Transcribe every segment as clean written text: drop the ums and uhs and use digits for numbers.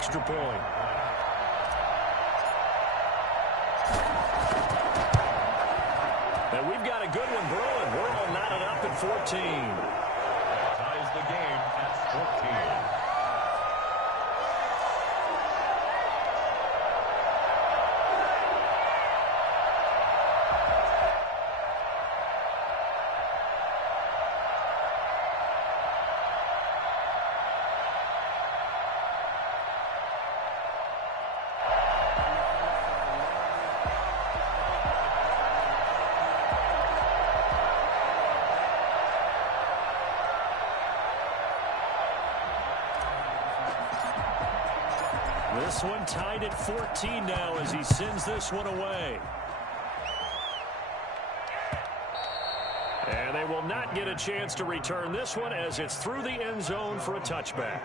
extra point. And we've got a good one brewing. We're all knotted up at 14. Ties the game at 14. This one tied at 14 now as he sends this one away. And they will not get a chance to return this one as it's through the end zone for a touchback.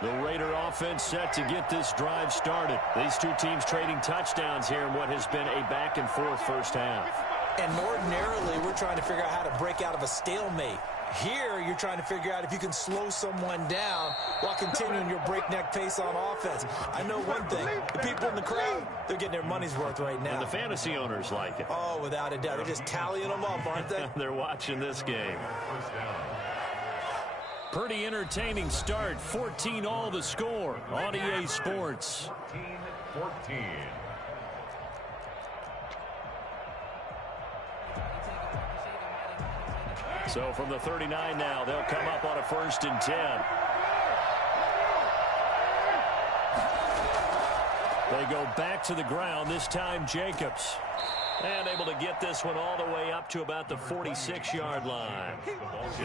The Raider offense set to get this drive started. These two teams trading touchdowns here in what has been a back-and-forth first half. And ordinarily, we're trying to figure out how to break out of a stalemate. Here, you're trying to figure out if you can slow someone down while continuing your breakneck pace on offense. I know one thing. The people in the crowd, they're getting their money's worth right now. And the fantasy owners like it. Oh, without a doubt. They're just tallying them up, aren't they? They're watching this game. Pretty entertaining start. 14 all the score on EA Sports. 14. So from the 39 now, they'll come up on a 1st and 10. They go back to the ground, this time Jacobs. And able to get this one all the way up to about the 46-yard line.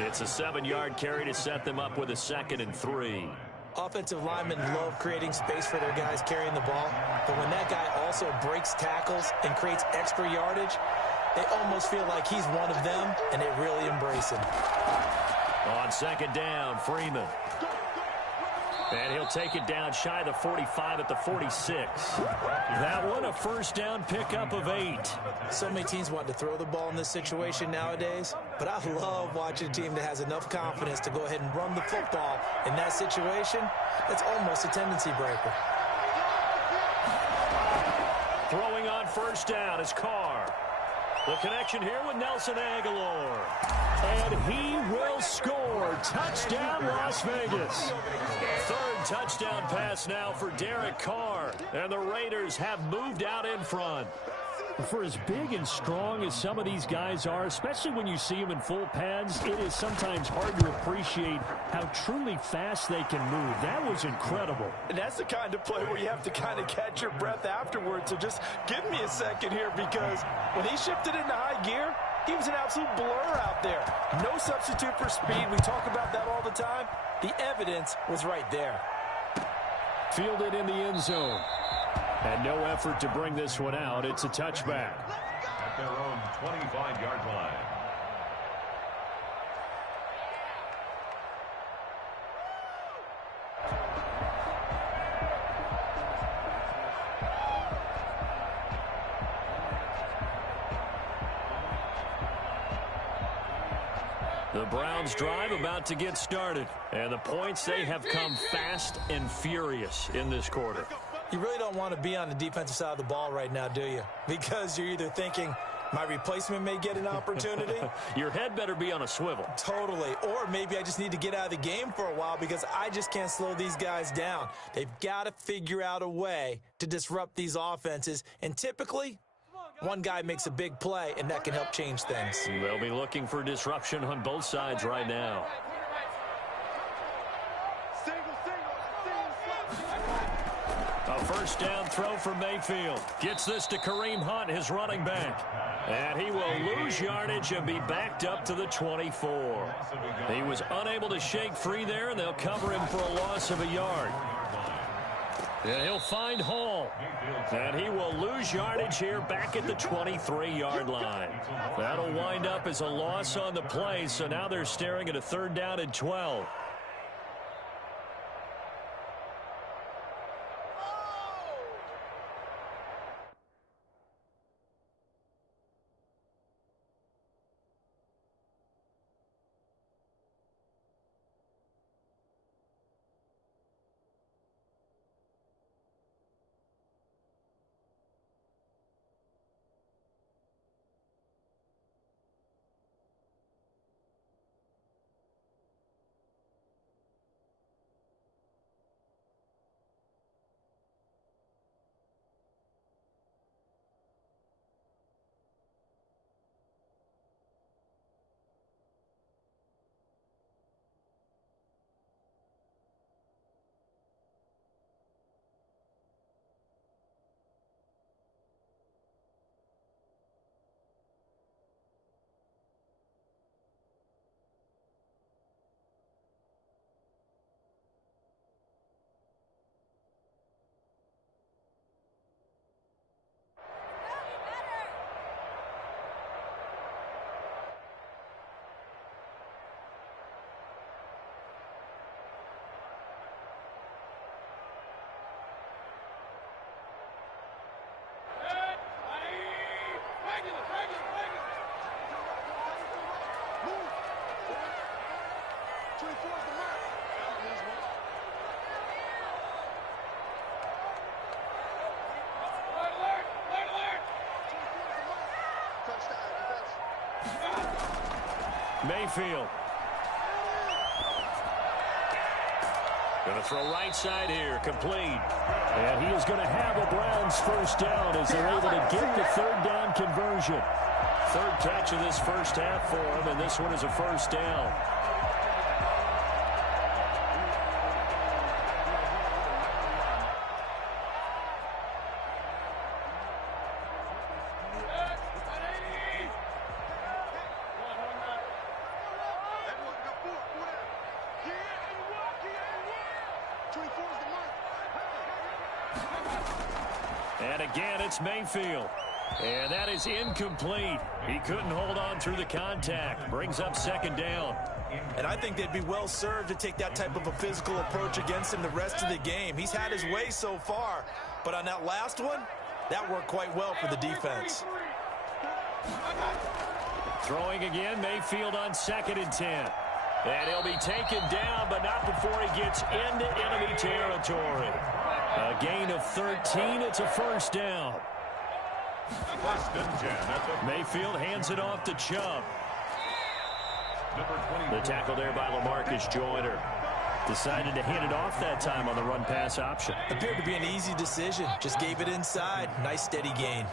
It's a 7-yard carry to set them up with a 2nd and 3. Offensive linemen love creating space for their guys carrying the ball. But when that guy also breaks tackles and creates extra yardage, they almost feel like he's one of them, and they really embrace him. On 2nd down, Freeman. And he'll take it down shy of the 45 at the 46. That one a 1st down pickup of 8. So many teams want to throw the ball in this situation nowadays, but I love watching a team that has enough confidence to go ahead and run the football in that situation. That's almost a tendency breaker. Throwing on 1st down is Carr. The connection here with Nelson Aguilar. And he will score. Touchdown, Las Vegas. 3rd touchdown pass now for Derek Carr. And the Raiders have moved out in front. For as big and strong as some of these guys are, especially when you see them in full pads, it is sometimes hard to appreciate how truly fast they can move. That was incredible. And that's the kind of play where you have to kind of catch your breath afterwards. So just give me a second here, because when he shifted into high gear, he was an absolute blur out there. No substitute for speed. We talk about that all the time. The evidence was right there. Fielded in the end zone. And no effort to bring this one out. It's a touchback. At their own 25-yard line. The Browns drive about to get started. And the points, they have come fast and furious in this quarter. You really don't want to be on the defensive side of the ball right now, do you? Because you're either thinking, my replacement may get an opportunity. Your head better be on a swivel. Totally. Or maybe I just need to get out of the game for a while because I just can't slow these guys down. They've got to figure out a way to disrupt these offenses. And typically, one guy makes a big play, and that can help change things. They'll be looking for disruption on both sides right now. A 1st down throw for Mayfield. Gets this to Kareem Hunt, his running back. And he will lose yardage and be backed up to the 24. He was unable to shake free there, and they'll cover him for a loss of a yard. And he'll find Hall. And he will lose yardage here back at the 23-yard line. That'll wind up as a loss on the play, so now they're staring at a 3rd down and 12. Mayfield. Going to throw right side here, complete. And he is going to have a Browns 1st down as they're able to get the 3rd down conversion. 3rd catch of this first half for him, and this one is a 1st down. And again, it's Mayfield. And that is incomplete. He couldn't hold on through the contact. Brings up 2nd down. And I think they'd be well served to take that type of a physical approach against him the rest of the game. He's had his way so far. But on that last one, that worked quite well for the defense. Throwing again, Mayfield on 2nd and 10. And he'll be taken down, but not before he gets into enemy territory. A gain of 13. It's a 1st down. 1st and 10 at the Mayfield hands it off to Chubb. The tackle there by LaMarcus Joyner. Decided to hand it off that time on the run-pass option. Appeared to be an easy decision. Just gave it inside. Nice steady gain.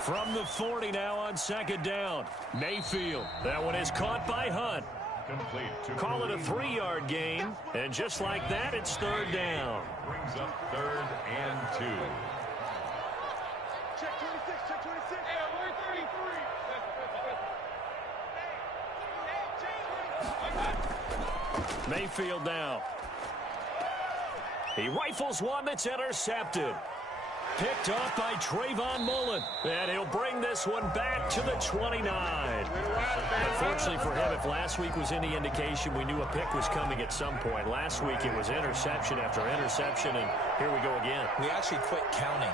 From the 40 now on 2nd down. Mayfield. That one is caught by Hunt. Call it a 3-yard gain. And just like that, it's 3rd down. Brings up 3rd and 2. Check 26, check 26. Hey, we're 33. Mayfield now. He rifles one that's intercepted. Picked off by Trayvon Mullen. And he'll bring this one back to the 29. Unfortunately for him, if last week was any indication, we knew a pick was coming at some point. Last week it was interception after interception, and here we go again. We actually quit counting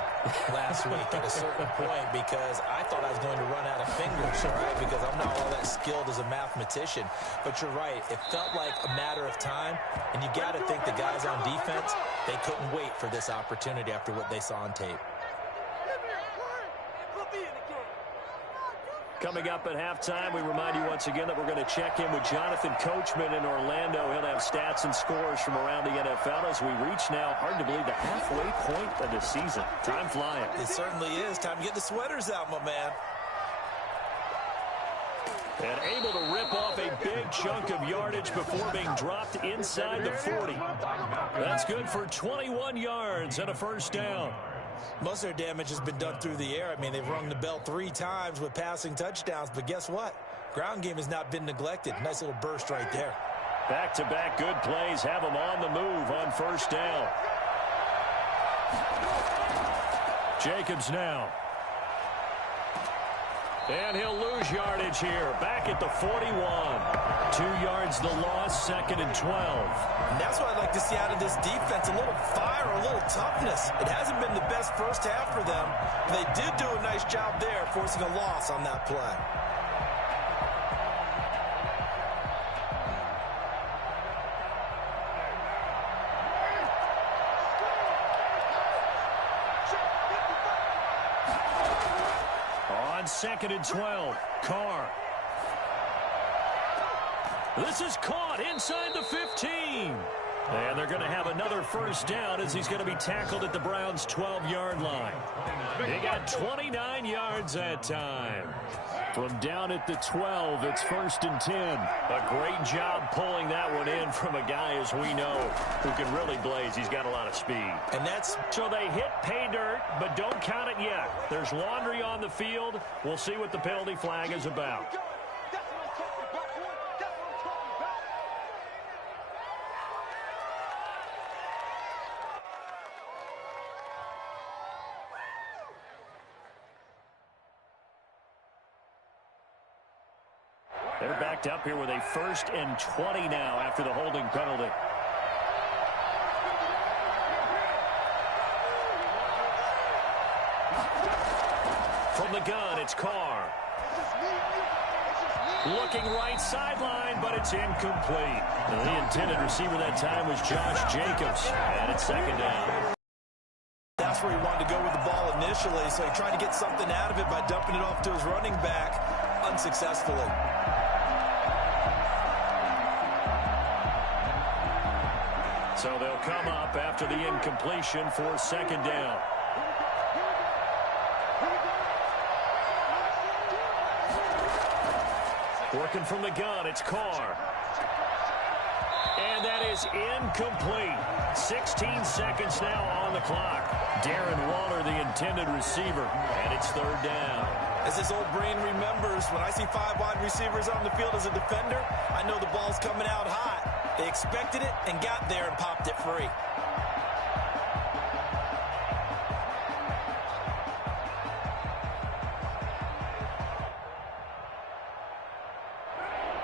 last week at a certain point because I thought I was going to run out of fingers, all right, because I'm not all that skilled as a mathematician. But you're right. It felt like a matter of time, and you got to think the guys on defense, they couldn't wait for this opportunity after what they saw on tape. Coming up at halftime, we remind you once again that we're going to check in with Jonathan Coachman in Orlando. He'll have stats and scores from around the NFL as we reach now, hard to believe, the halfway point of the season. Time flying. It certainly is. Time to get the sweaters out, my man. And able to rip off a big chunk of yardage before being dropped inside the 40. That's good for 21 yards and a 1st down. Most of their damage has been done through the air. I mean, they've rung the bell 3 times with passing touchdowns, but guess what? Ground game has not been neglected. Nice little burst right there. Back-to-back good plays have him on the move on first down. Jacobs now. And he'll lose yardage here. Back at the 41. 2 yards the loss, 2nd and 12. And that's what I'd like to see out of this defense. A little fire, a little toughness. It hasn't been the best first half for them. But they did do a nice job there, forcing a loss on that play. On 2nd and 12, Carr. This is caught inside the 15. And they're going to have another first down as he's going to be tackled at the Browns' 12-yard line. He got 29 yards that time. From down at the 12, it's 1st and 10. A great job pulling that one in from a guy, as we know, who can really blaze. He's got a lot of speed. And that's... So they hit pay dirt, but don't count it yet. There's laundry on the field. We'll see what the penalty flag is about. They're backed up here with a 1st and 20 now after the holding penalty. From the gun, it's Carr. Looking right sideline, but it's incomplete. And the intended receiver that time was Josh Jacobs. And it's 2nd down. That's where he wanted to go with the ball initially, so he tried to get something out of it by dumping it off to his running back unsuccessfully. So they'll come up after the incompletion for 2nd down. Working from the gun, it's Carr. And that is incomplete. 16 seconds now on the clock. Darren Waller, the intended receiver, and it's 3rd down. As his old brain remembers, when I see 5 wide receivers on the field as a defender, I know the ball's coming out hot. They expected it and got there and popped it free.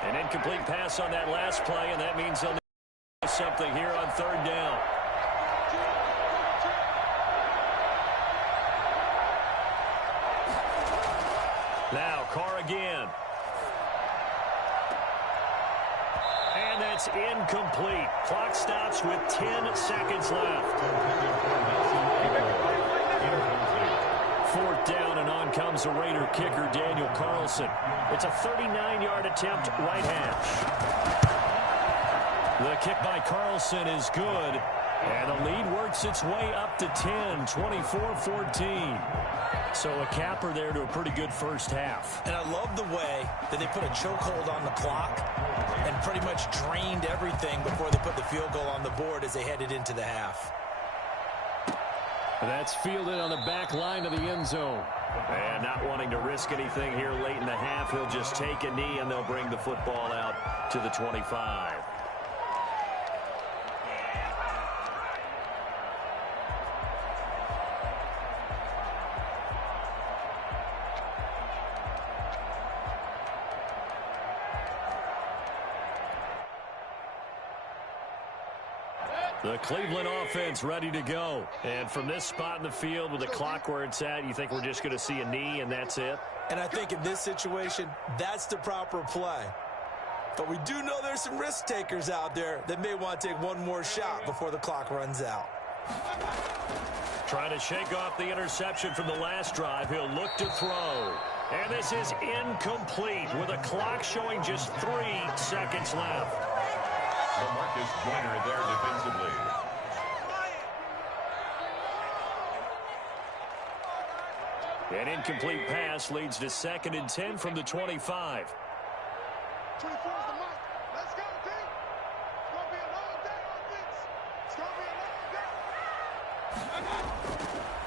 An incomplete pass on that last play, and that means they'll need something here on 3rd down. Now Carr again. And that's incomplete. Clock stops with 10 seconds left. 4th down, and on comes the Raider kicker, Daniel Carlson. It's a 39-yard attempt, right hash. The kick by Carlson is good, and the lead works its way up to 10, 24-14. So a capper there to a pretty good first half. And I love the way that they put a chokehold on the clock and pretty much drained everything before they put the field goal on the board as they headed into the half. That's fielded on the back line of the end zone. And not wanting to risk anything here late in the half, he'll just take a knee and they'll bring the football out to the 25. The Cleveland offense ready to go. And from this spot in the field with the clock where it's at, you think we're just going to see a knee and that's it? And I think in this situation, that's the proper play. But we do know there's some risk takers out there that may want to take one more shot before the clock runs out. Trying to shake off the interception from the last drive. He'll look to throw. And this is incomplete with a clock showing just 3 seconds left. Marcus Joyner there defensively. An incomplete pass leads to 2nd and 10 from the 25. 24 is the mark. Let's go, team. It's going to be a long day on this. It's going to be a long day.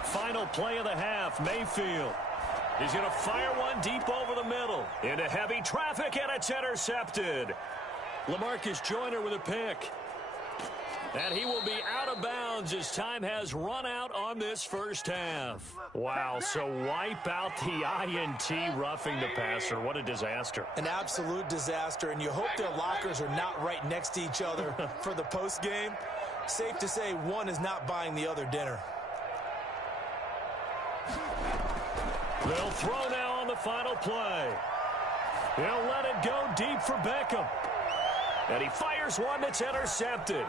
Final play of the half, Mayfield. He's going to fire one deep over the middle. Into heavy traffic, and it's intercepted. LaMarcus Joyner with a pick. And he will be out of bounds as time has run out on this first half. Wow, so wipe out the INT roughing the passer. What a disaster. An absolute disaster, and you hope their lockers are not right next to each other for the postgame. Safe to say one is not buying the other dinner. They'll throw now on the final play. He'll let it go deep for Beckham. And he fires one that's intercepted.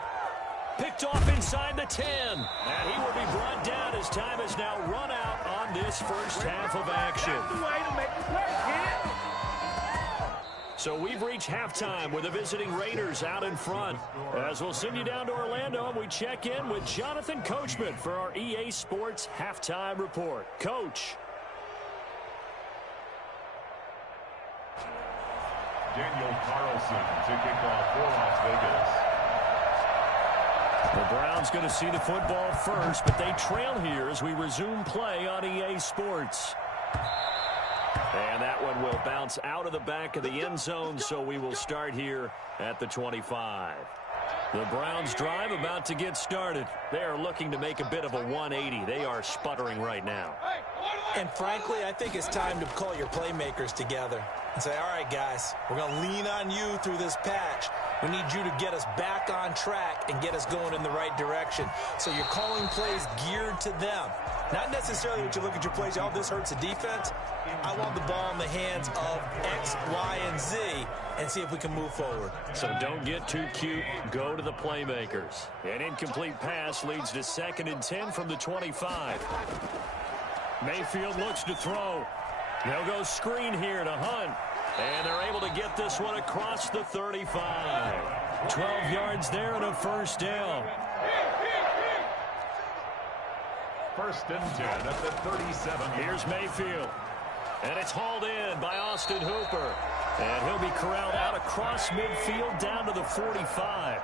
Picked off inside the 10. And he will be brought down as time has now run out on this first half of action. So we've reached halftime with the visiting Raiders out in front. As we'll send you down to Orlando, and we check in with Jonathan Coachman for our EA Sports Halftime Report. Coach. Daniel Carlson to kick off for Las Vegas. The Browns going to see the football first, but they trail here as we resume play on EA Sports. And that one will bounce out of the back of the end zone, so we will start here at the 25. The Browns drive about to get started. They are looking to make a bit of a 180. They are sputtering right now. And frankly, I think it's time to call your playmakers together and say, all right, guys, we're going to lean on you through this patch. We need you to get us back on track and get us going in the right direction. So you're calling plays geared to them. Not necessarily what you look at your plays, oh, this hurts the defense. I want the ball in the hands of X, Y, and Z and see if we can move forward. So don't get too cute. Go to the playmakers. An incomplete pass leads to 2nd and 10 from the 25. Mayfield looks to throw. They'll go screen here to Hunt. And they're able to get this one across the 35. 12 yards there and a first down. 1st and 10 at the 37. Here's Mayfield. And it's hauled in by Austin Hooper. And he'll be corralled out across midfield down to the 45.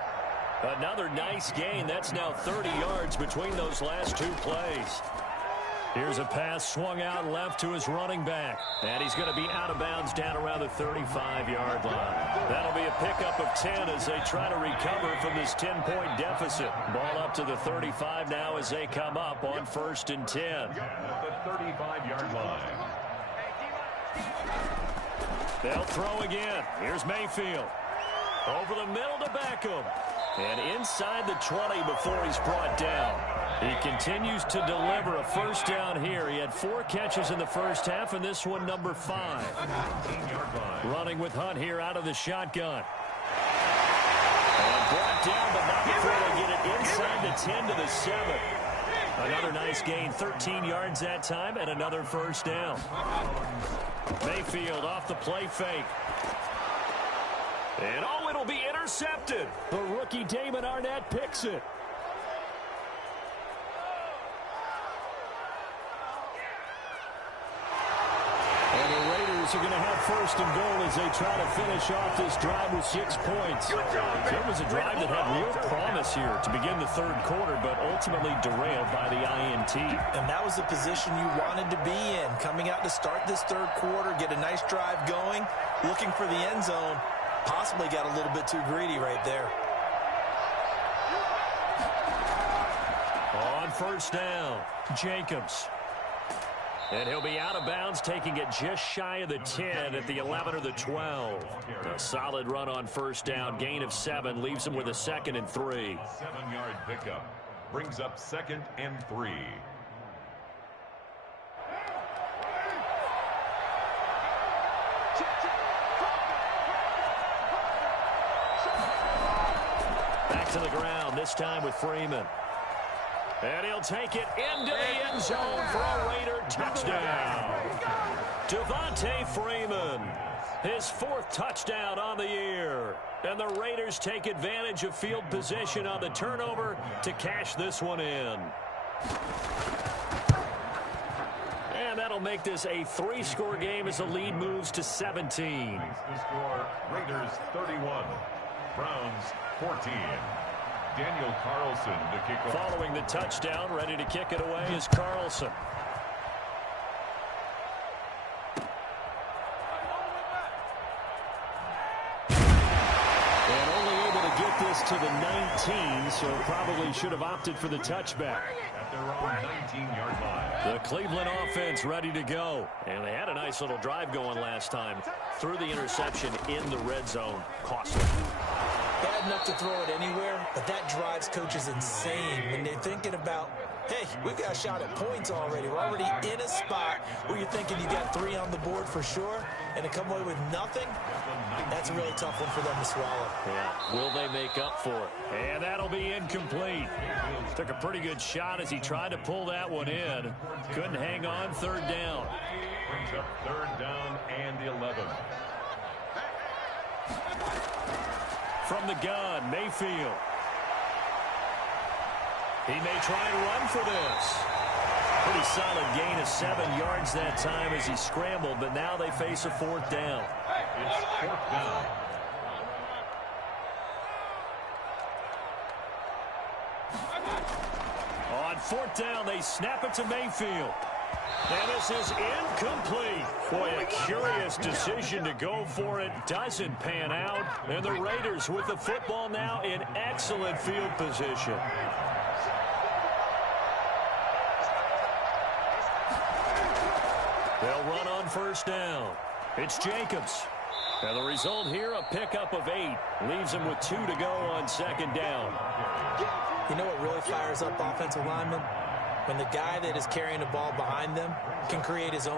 Another nice gain. That's now 30 yards between those last two plays. Here's a pass swung out left to his running back. And he's going to be out of bounds down around the 35-yard line. That'll be a pickup of 10 as they try to recover from this 10-point deficit. Ball up to the 35 now as they come up on 1st and 10. At the 35-yard line. They'll throw again. Here's Mayfield. Over the middle to Beckham. And inside the 20 before he's brought down. He continues to deliver a first down here. He had 4 catches in the first half, and this one number 5. Running with Hunt here out of the shotgun. And brought down, but not before they get it inside the 10 to the 7. Another nice gain, 13 yards that time, and another first down. Mayfield off the play fake. And oh, it'll be intercepted. The rookie Damon Arnett picks it. And the Raiders are going to have 1st and goal as they try to finish off this drive with 6 points. It was a drive that had real promise here to begin the 3rd quarter, but ultimately derailed by the INT. And that was the position you wanted to be in. Coming out to start this 3rd quarter, get a nice drive going, looking for the end zone. Possibly got a little bit too greedy right there. On 1st down, Jacobs. And he'll be out of bounds, taking it just shy of the 10 at the 11 or the 12. A solid run on 1st down, gain of 7, leaves him with a 2nd and 3. 7-yard pickup brings up 2nd and 3. Back to the ground, this time with Freeman. And he'll take it into the end zone for a Raider touchdown. Devontae Freeman, his 4th touchdown on the year. And the Raiders take advantage of field position on the turnover to cash this one in. And that'll make this a 3-score game as the lead moves to 17. The score, Raiders 31, Browns 14. Daniel Carlson to kick off. Following the touchdown, ready to kick it away is Carlson. And loss to the 19, so probably should have opted for the touchback. At their own 19-yard line. The Cleveland offense ready to go. And they had a nice little drive going last time. Threw the interception in the red zone. Costly. Bad enough to throw it anywhere, but that drives coaches insane when they're thinking about, hey, we've got a shot at points already. We're already in a spot where you're thinking you got 3 on the board for sure, and to come away with nothing, that's a really tough one for them to swallow. Yeah, will they make up for it? And that'll be incomplete. Took a pretty good shot as he tried to pull that one in. Couldn't hang on. 3rd down. Brings up 3rd down and 11. From the gun, Mayfield. He may try and run for this. Pretty solid gain of 7 yards that time as he scrambled, but now they face a 4th down. It's 4th down. On 4th down, they snap it to Mayfield. And this is incomplete. Boy, a curious decision to go for it. Doesn't pan out. And the Raiders with the football now in excellent field position. They'll run on 1st down. It's Jacobs. And the result here, a pickup of 8. Leaves him with 2 to go on 2nd down. You know what really fires up offensive linemen? When the guy that is carrying the ball behind them can create his own